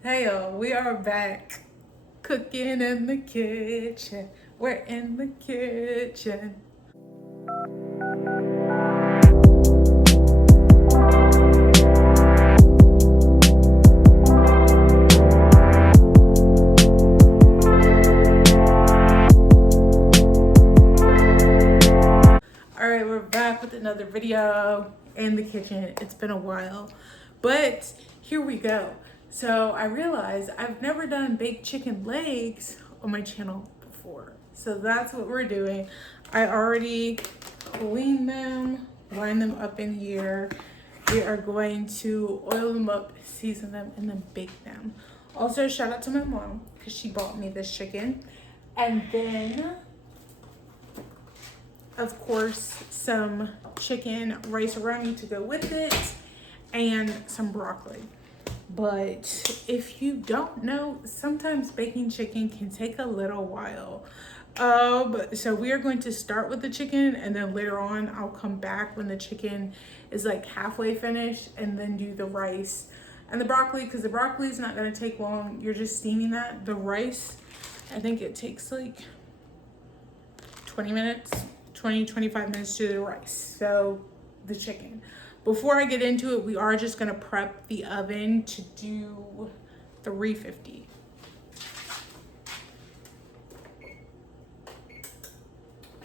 Hey y'all, we are back cooking in the kitchen. We're in the kitchen. All right, we're back with another video in the kitchen. It's been a while, but here we go. So I realized I've never done baked chicken legs on my channel before. So that's what we're doing. I already cleaned them, line them up in here. We are going to oil them up, season them, and then bake them. Also, shout out to my mom because she bought me this chicken. And then of course, some chicken rice roni to go with it, and some broccoli. But if you don't know, sometimes baking chicken can take a little while. So we are going to start with the chicken, and then later on I'll come back when the chicken is like halfway finished, and then do the rice and the broccoli, because the broccoli is not going to take long. You're just steaming that. The rice, I think it takes like 20 minutes, 25 minutes to do the rice. So the chicken. Before I get into it, we are just gonna prep the oven to do 350.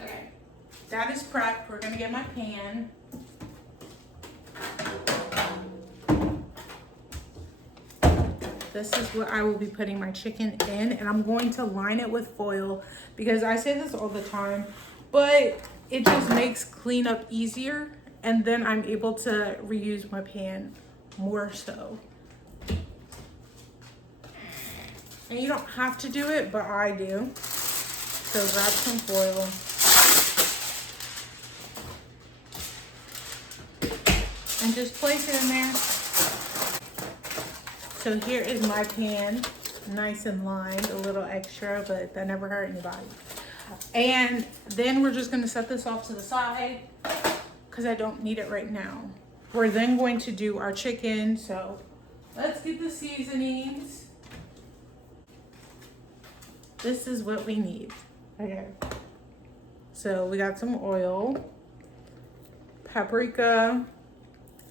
Okay, that is prepped. We're gonna get my pan. This is what I will be putting my chicken in, and I'm going to line it with foil because I say this all the time, but it just makes cleanup easier, and then I'm able to reuse my pan more so. And you don't have to do it, but I do. So grab some foil. And just place it in there. So here is my pan, nice and lined, a little extra, but that never hurt anybody. And then we're just gonna set this off to the side because I don't need it right now. We're then going to do our chicken, so let's get the seasonings. This is what we need. Okay. So we got some oil, paprika,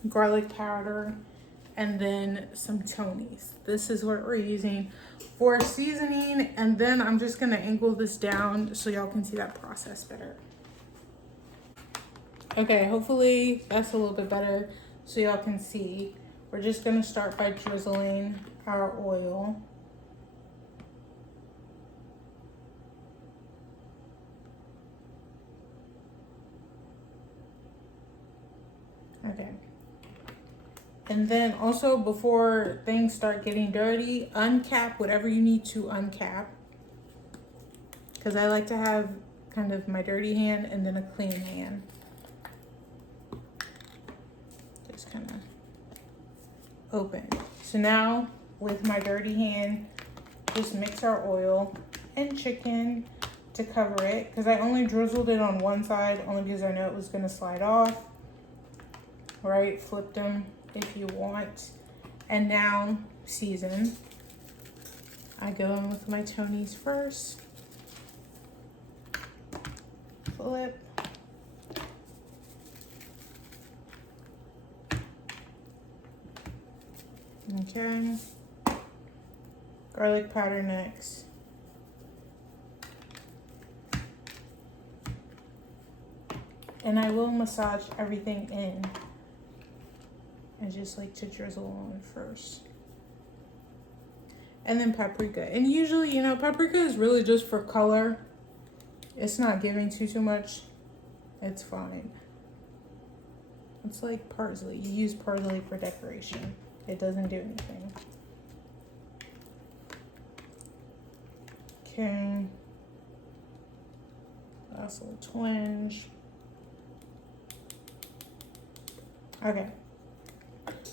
garlic powder, and then some Tony's. This is what we're using for seasoning, and then I'm just gonna angle this down so y'all can see that process better. Okay, hopefully that's a little bit better so y'all can see. We're just gonna start by drizzling our oil. Okay. And then also, before things start getting dirty, uncap whatever you need to uncap. Because I like to have kind of my dirty hand and then a clean hand. Just kind of open. So now, with my dirty hand, just mix our oil and chicken to cover it. Because I only drizzled it on one side, only because I know it was going to slide off. Right? Flip them if you want. And now season. I go in with my Tony's first. Flip. Okay. Garlic powder next. And I will massage everything in. I just like to drizzle on first. And then paprika. And usually, you know, paprika is really just for color. It's not giving too much. It's fine. It's like parsley. You use parsley for decoration. It doesn't do anything. Okay. Last little twinge. Okay.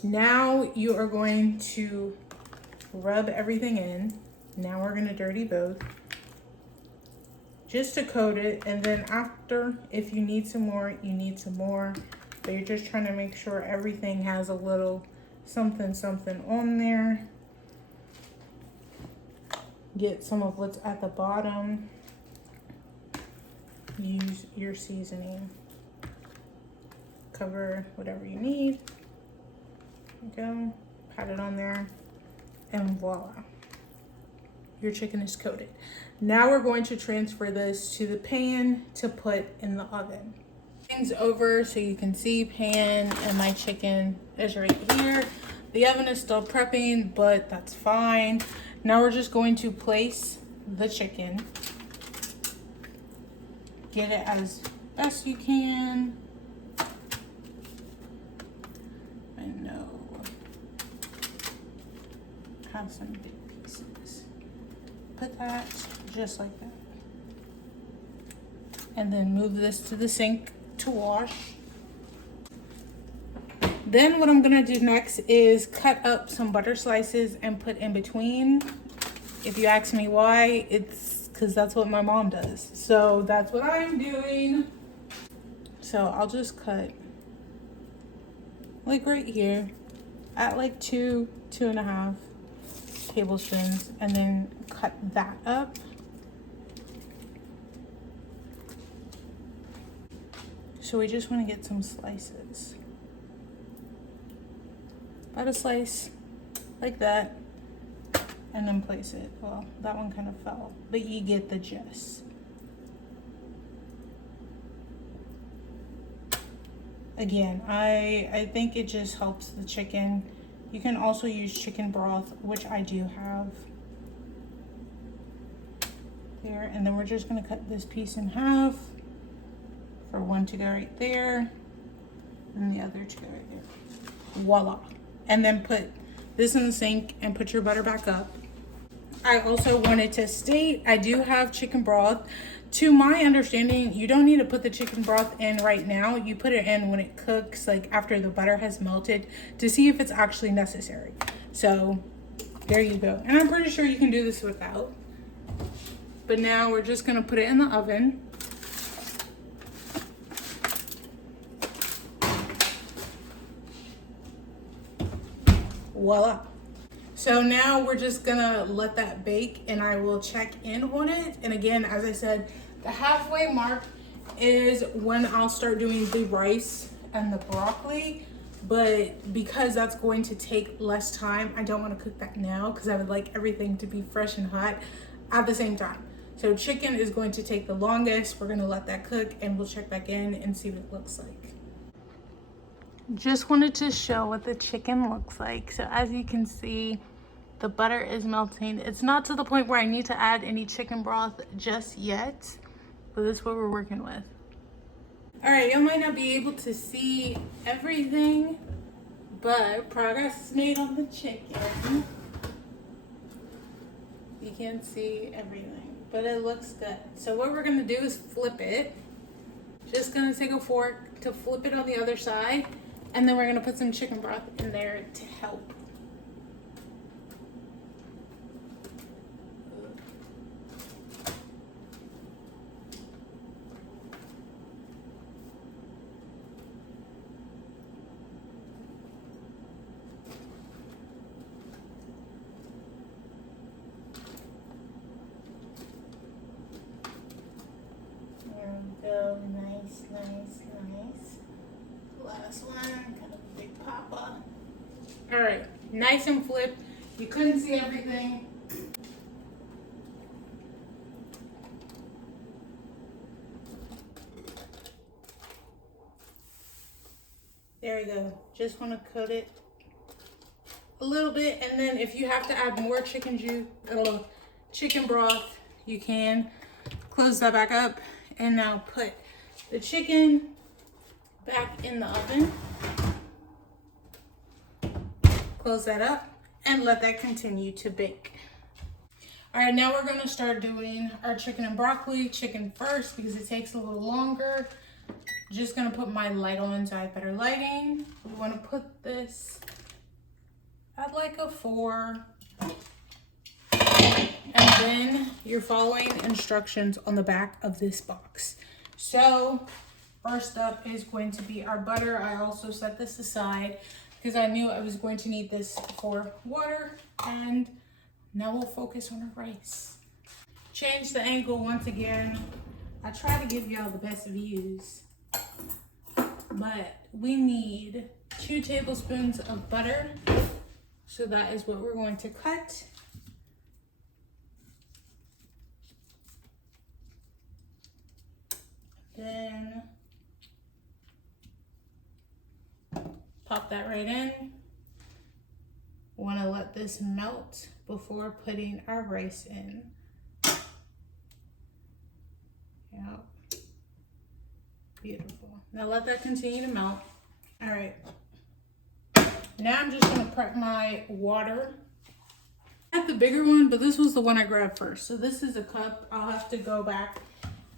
Now you are going to rub everything in. Now we're gonna dirty both. Just to coat it, and then after, if you need some more, you need some more. But you're just trying to make sure everything has a little something on there. get some of what's at the bottom. Use your seasoning. Cover whatever you need. Go, pat it on there, and voila. Your chicken is coated. Now we're going to transfer this to the pan to put in the oven. Things over so you can see pan, and my chicken is right here. The oven is still prepping, but that's fine. Now we're just going to place the chicken. Get it as best you can. I know. Have some big pieces. Put that just like that. And then move this to the sink to wash. Then what I'm gonna do next is cut up some butter slices and put in between. If you ask me why, it's because that's what my mom does. So that's what I'm doing. So I'll just cut like right here at like 2.5 tablespoons, and then cut that up. So we just want to get some slices. About a slice like that, and then place it. Well, that one kind of fell, but you get the gist. Again, I think it just helps the chicken. You can also use chicken broth, which I do have. There, and then we're just gonna cut this piece in half for one to go right there, and the other to go right there. Voila. And then put this in the sink and put your butter back up. I also wanted to state, I do have chicken broth. To my understanding, you don't need to put the chicken broth in right now. You put it in when it cooks, like after the butter has melted, to see if it's actually necessary. So there you go. And I'm pretty sure you can do this without. But now we're just gonna put it in the oven. Voila. So now we're just gonna let that bake, and I will check in on it. And again, as I said, the halfway mark is when I'll start doing the rice and the broccoli. But because that's going to take less time, I don't want to cook that now because I would like everything to be fresh and hot at the same time. So chicken is going to take the longest. We're gonna let that cook, and we'll check back in and see what it looks like. Just wanted to show what the chicken looks like. So as you can see, the butter is melting. It's not to the point where I need to add any chicken broth just yet, but this is what we're working with. All right, you might not be able to see everything, but progress is made on the chicken. You can't see everything, but it looks good. So what we're gonna do is flip it. Just gonna take a fork to flip it on the other side, and then we're gonna put some chicken broth in there to help. There we go, nice, nice, nice. Last one, kind of a big papa. All right, nice and flipped. You couldn't see everything. There we go. Just want to coat it a little bit, and then if you have to add more chicken broth, you can. Close that back up, and now put the chicken back in the oven. Close that up and let that continue to bake. All right, now we're gonna start doing our chicken and broccoli. Chicken first because it takes a little longer. Just gonna put my light on so I have better lighting. We wanna put this at like a 4. And then you're following instructions on the back of this box. So first up is going to be our butter. I also set this aside because I knew I was going to need this for water and Now we'll focus on our rice. Change the angle once again. I try to give y'all the best views, but we need 2 tablespoons of butter. So that is what we're going to cut. Then pop that right in. Want to let this melt before putting our rice in. Yep. Beautiful. Now let that continue to melt. All right. Now I'm just going to prep my water. I had the bigger one, but this was the one I grabbed first. So this is a cup. I'll have to go back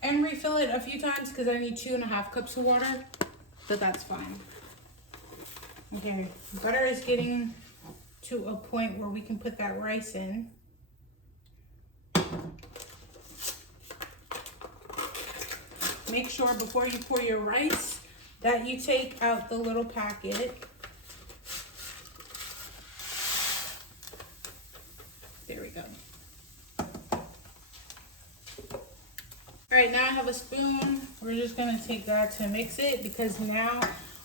and refill it a few times because I need 2.5 cups of water, but that's fine. Okay, butter is getting to a point where we can put that rice in. Make sure before you pour your rice that you take out the little packet. There we go. All right, now I have a spoon. We're just gonna take that to mix it because now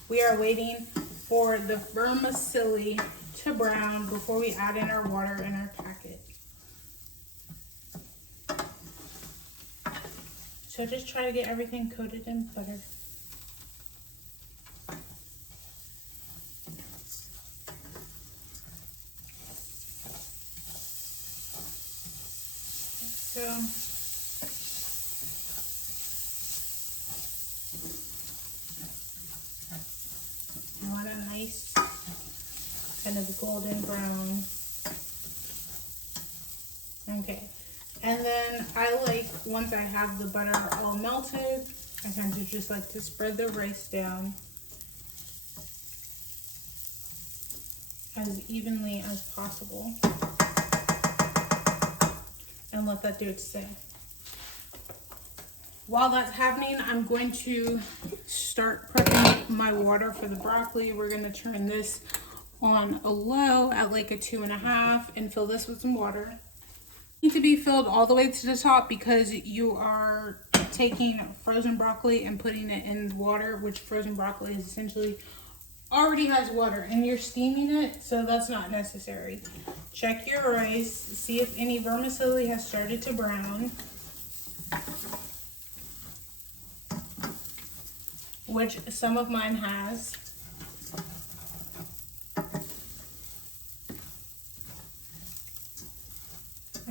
we are waiting for the vermicelli to brown before we add in our water in our packet. So just try to get everything coated in butter. So you want a nice kind of golden brown. Okay, and then I like, once I have the butter all melted, I kind of just like to spread the rice down as evenly as possible and let that do its thing. While that's happening, I'm going to start prepping my water for the broccoli. We're gonna turn this on a low at like a 2.5 and fill this with some water. Need to be filled all the way to the top because you are taking frozen broccoli and putting it in water, which frozen broccoli is essentially already has water, and you're steaming it, so that's not necessary. Check your rice, see if any vermicelli has started to brown, which some of mine has.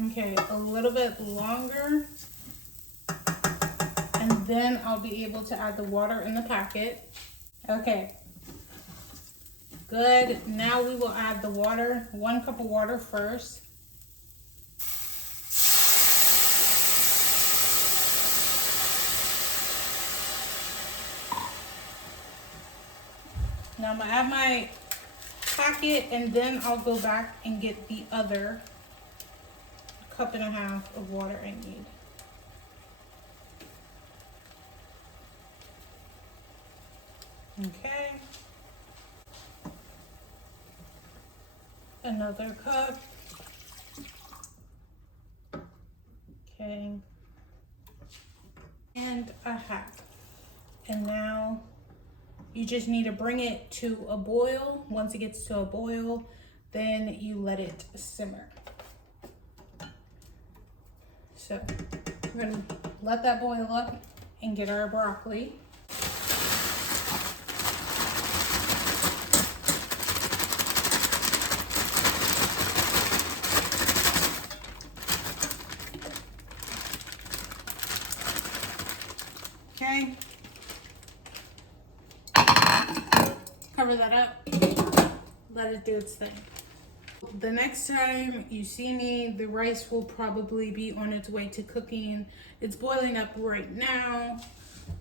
Okay, a little bit longer, and then I'll be able to add the water in the packet. Okay, good. Now we will add the water, 1 cup of water first. Now I'm gonna add my packet, and then I'll go back and get the other 1.5 cups of water I need. Okay. Another cup. Okay. And a half. And now you just need to bring it to a boil. Once it gets to a boil, then you let it simmer. So we're gonna let that boil up and get our broccoli. Okay. Cover that up, let it do its thing. The next time you see me, the rice will probably be on its way to cooking. It's boiling up right now.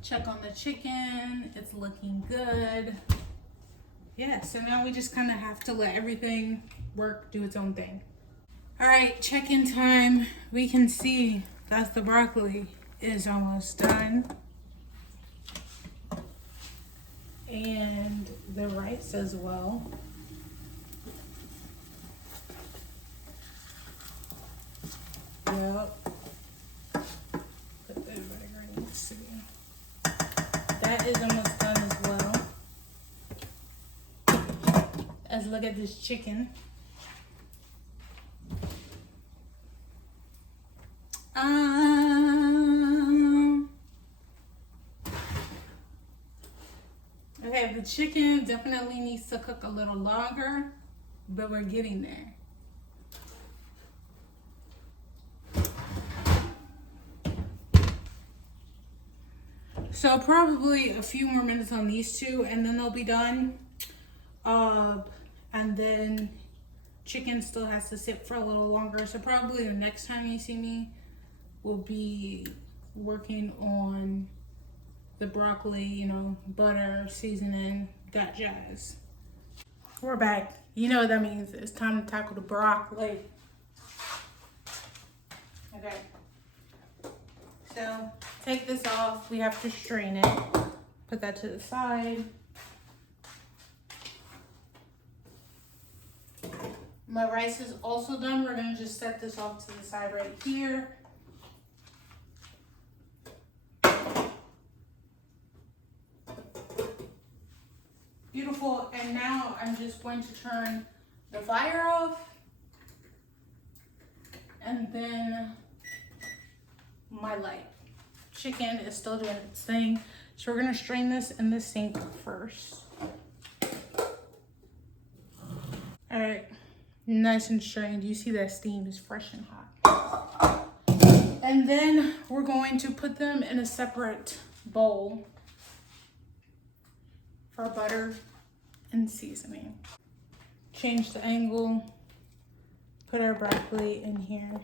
Check on the chicken, it's looking good. Yeah, so now we just kind of have to let everything work, do its own thing. All right, check-in time. We can see that the broccoli is almost done. And the rice as well. is almost done as well. Let's look at this chicken. Okay, the chicken definitely needs to cook a little longer, but we're getting there. So probably a few more minutes on these two and then they'll be done. And then chicken still has to sit for a little longer. So probably the next time you see me, we'll be working on the broccoli, you know, butter, seasoning, that jazz. We're back. You know what that means. It's time to tackle the broccoli. Okay. So take this off. We have to strain it. Put that to the side. My rice is also done. We're gonna just set this off to the side right here. Beautiful. And now I'm just going to turn the fire off. And then my light. Chicken is still doing its thing. So we're gonna strain this in the sink first. All right, nice and strained. You see that steam is fresh and hot. And then we're going to put them in a separate bowl for butter and seasoning. Change the angle, put our broccoli in here.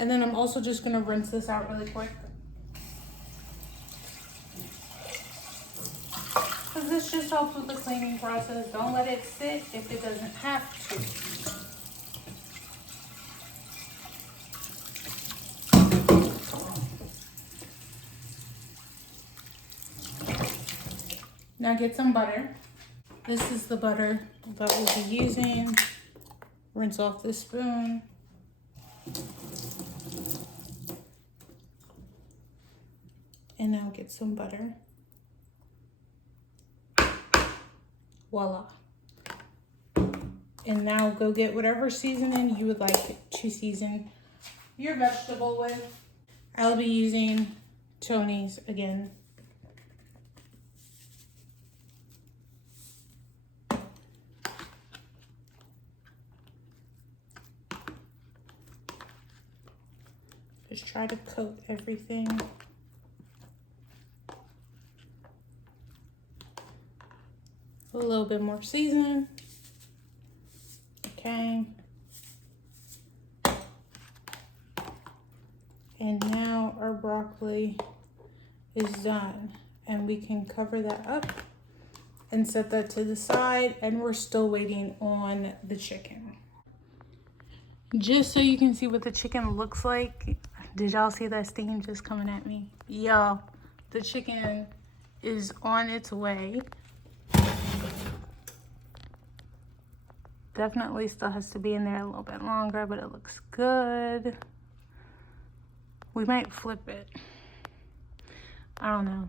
And then I'm also just gonna rinse this out really quick. Because this just helps with the cleaning process. Don't let it sit if it doesn't have to. Now get some butter. This is the butter that we'll be using. Rinse off the spoon. And now get some butter. Voila. And now go get whatever seasoning you would like to season your vegetable with. I'll be using Tony's again. Just try to coat everything. A little bit more seasoning. Okay. And now our broccoli is done. And we can cover that up and set that to the side. And we're still waiting on the chicken. Just so you can see what the chicken looks like. Did y'all see that steam just coming at me? Y'all, the chicken is on its way. Definitely still has to be in there a little bit longer, but it looks good. We might flip it. I don't know.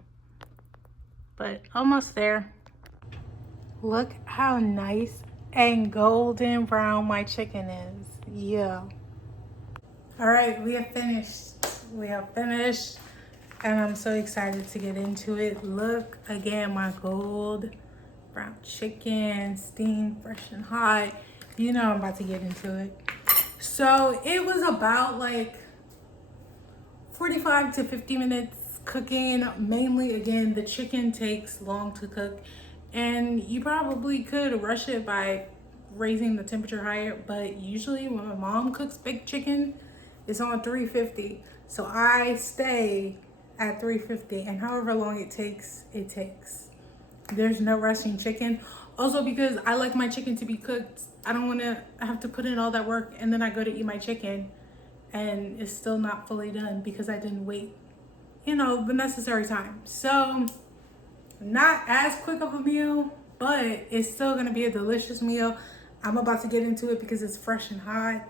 But almost there. Look how nice and golden brown my chicken is. Yeah. All right, we have finished. We have finished. And I'm so excited to get into it. Look again, my gold brown chicken, steamed, fresh and hot. You know I'm about to get into it. So it was about like 45 to 50 minutes cooking. Mainly, again, the chicken takes long to cook. And you probably could rush it by raising the temperature higher. But usually when my mom cooks big chicken, it's on 350. So I stay at 350. And however long it takes, it takes. There's no rushing chicken. Also because I like my chicken to be cooked. I don't want to have to put in all that work and then I go to eat my chicken and it's still not fully done because I didn't wait, you know, the necessary time. So not as quick of a meal, but it's still gonna be a delicious meal. I'm about to get into it because it's fresh and hot,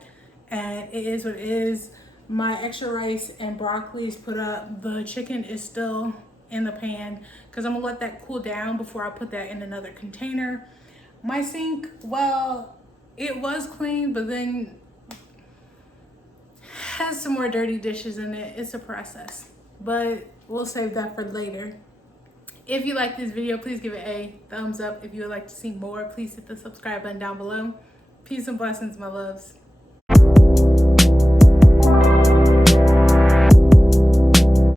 and it is what it is. My extra rice and broccoli is put up. The chicken is still in the pan because I'm gonna let that cool down before I put that in another container. My sink, well, it was clean, but then has some more dirty dishes in it. It's a process, but we'll save that for later. If you like this video, please give it a thumbs up. If you would like to see more, please hit the subscribe button down below. Peace and blessings, my loves.